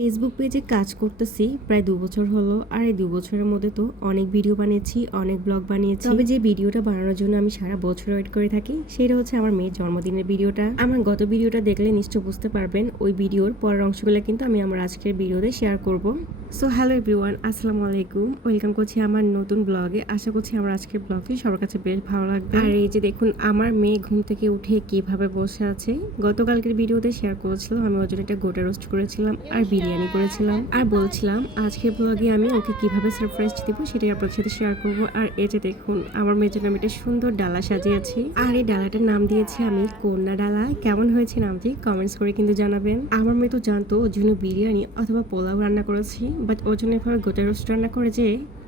Facebook পেজে কাজ করতেছি প্রায় ২ বছর হলো। আর এই ২ বছরের মধ্যে তো অনেক ভিডিও বানিয়েছি, অনেক ব্লগ বানিয়েছি। তবে যে ভিডিওটা বানানোর জন্য আমি সারা বছর ওয়েট করে থাকি সেটা হচ্ছে আমার মেয়ের জন্মদিনের ভিডিওটা। আমার গত ভিডিওটা দেখলে নিশ্চয় বুঝতে পারবেন ওই ভিডিওর পরের অংশগুলো কিন্তু আমি আমার আজকের ভিডিওতে শেয়ার করব। সো হ্যালো এভরিওয়ান, আসসালামু আলাইকুম, ওয়েলকাম করছি আমার নতুন ব্লগে। আশা করছি আমার আজকের ব্লগটি সবার কাছে বেশ ভালো লাগবে। আর এই যে দেখুন আমার মেয়ে ঘুম থেকে উঠে কিভাবে বসে আছে। গতকালকের ভিডিওতে শেয়ার করেছিলাম আমি ওর জন্য একটা গোটা রোস্ট করেছিলাম আর বিরিয়ানি করেছিলাম, আর বলছিলাম আজকের ব্লগে আমি ওকে কিভাবে সারপ্রাইজ দিব সেটাই আপনার সাথে শেয়ার করব। আর এই যে দেখুন আমার মেয়ের জন্য আমি একটা সুন্দর ডালা সাজিয়েছি, আর এই ডালাটার নাম দিয়েছি আমি কন্যা ডালা। কেমন হয়েছে নামটি কমেন্টস করে কিন্তু জানাবেন। আমার মেয়ে তো জানতো ওর জন্য বিরিয়ানি অথবা পোলাও রান্না করেছি, বাট ওর জন্য এভাবে গোটা রোস্ট রান্না করে যে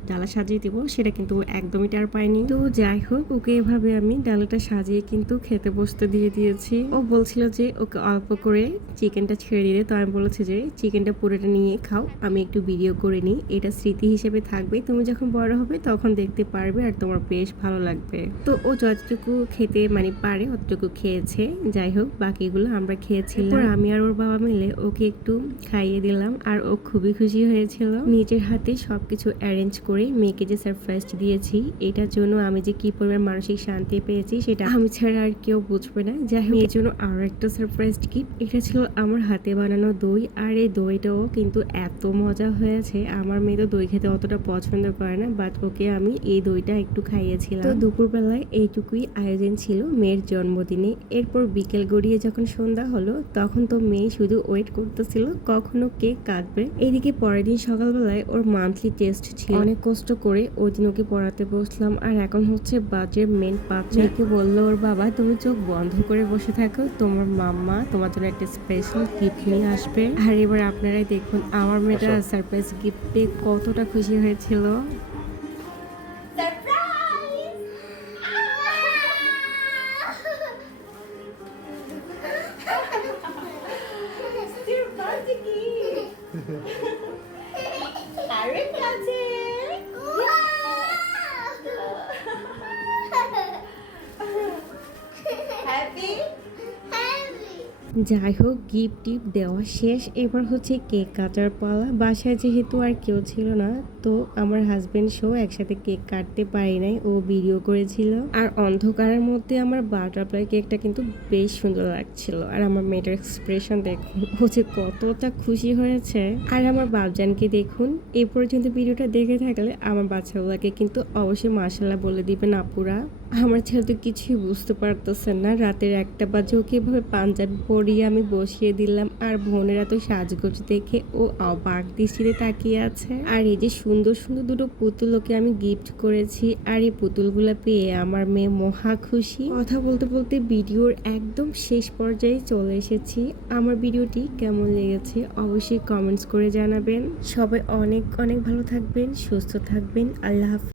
ডালা সাজিয়ে দিব সেটা কিন্তু একদমই টের পায়নি। তো যাই হোক, ওকে এভাবে আমি ডালাটা সাজিয়ে কিন্তু খেতে বসতে দিয়ে দিয়েছি। ও বলছিল যে ওকে অল্প করে চিকেনটা ছেড়ে দিতে, তো আমি বলেছি যে চিকেনটা পুরোটা নিয়ে খাও, আমি একটু ভিডিও করে নিই, এটা স্মৃতি হিসেবে থাকবে, তুমি যখন বড় হবে তখন দেখতে পারবে আর তোমার বেশ ভালো লাগবে। তো ও যতটুকু খেতে পারে অতটুকু খেয়েছে। যাই হোক, বাকিগুলো আমরা খেয়েছিলাম। আমি আর ওর বাবা মিলে ওকে একটু খাইয়ে দিলাম আর ও খুবই খুশি হয়েছিল। নিজের হাতে সবকিছু অ্যারেঞ্জ করে মেয়েকে যে সারপ্রাইজ দিয়েছি এটার জন্য আমি যে কি পরিমাণ মানসিক শান্তি পেয়েছি সেটা আমি ছাড়া আর কেউ বুঝবে না। যাই হোক, এর জন্য আরো একটা সারপ্রাইজ গিফট, এটা ছিল আমার হাতে বানানো দই। আর এই দইটাও কিন্তু এত মজা হয়েছে। আমার মেয়ে তো দই খেতে অতটা পছন্দ করে না, বাট ওকে আমি এই দইটা একটু খাইয়েছিলাম। তো দুপুরবেলায় এইটুকুই আয়োজন ছিল মেয়ের জন্মদিনে। এরপর বিকেল গড়িয়ে যখন সন্ধ্যা হলো তখন তো মেয়ে শুধু ওয়েট করতেছিল কখনো কেক কাটবে। এইদিকে পরের দিন সকালবেলায় ওর মান্থলি টেস্ট ছিল। অনেক কষ্ট করে ওই দিন ওকে পড়াতে বসলাম, আর এখন হচ্ছে বাজে মেন ৫। মেয়েকে বললো ওর বাবা তুমি চোখ বন্ধ করে বসে থাকো, তোমার মাম্মা তোমার জন্য একটা স্পেশাল গিফট নিয়ে আসবে। আর এবার আপনারাই দেখুন আমার মেয়েটা সারপ্রাইজ গিফট পেয়ে কতটা খুশি হয়েছিল। যাই হোক, গিফট টিপ দেওয়া শেষ, এবার হচ্ছে কেক কাটার পালা। বাসায় যেহেতু আর কেউ ছিল না, তো আমার হাজবেন্ড শো একসাথে কেক কাটতে পারি নাই, ও ভিডিও করেছিল। আর অন্ধকারের মধ্যে আমার বাটারফ্লাই কেকটা কিন্তু বেশ সুন্দর লাগছিল। আর আমার মেয়েটার এক্সপ্রেশন দেখুন, ও যে কতটা খুশি হয়েছে। আর আমার বাবজানকে দেখুন, এই পর্যন্ত ভিডিওটা দেখে থাকলে আমার বাচ্চাগুলোকে কিন্তু অবশ্যই মাশাআল্লাহ বলে দিবেন আপুরা। আমার ছেলে তো কিছুই বুঝতে পারতেছেন না, রাতের ১টা বাজে ওকে এভাবে পাঞ্জাবি পরিয়ে আমি বসিয়ে দিলাম। আর বোনেরা তো সাজগোজ দেখে ও অবাক দৃষ্টিতে তাকিয়ে আছে। আর এই যে সুন্দর সুন্দর দুটো পুতুল ওকে আমি গিফট করেছি, আর এই পুতুলগুলো পেয়ে আমার মেয়ে মহা খুশি। কথা বলতে বলতে ভিডিওর একদম শেষ পর্যায়ে চলে এসেছি। আমার ভিডিওটি কেমন লেগেছে অবশ্যই কমেন্টস করে জানাবেন। সবাই অনেক অনেক ভালো থাকবেন, সুস্থ থাকবেন। আল্লাহ হাফেজ।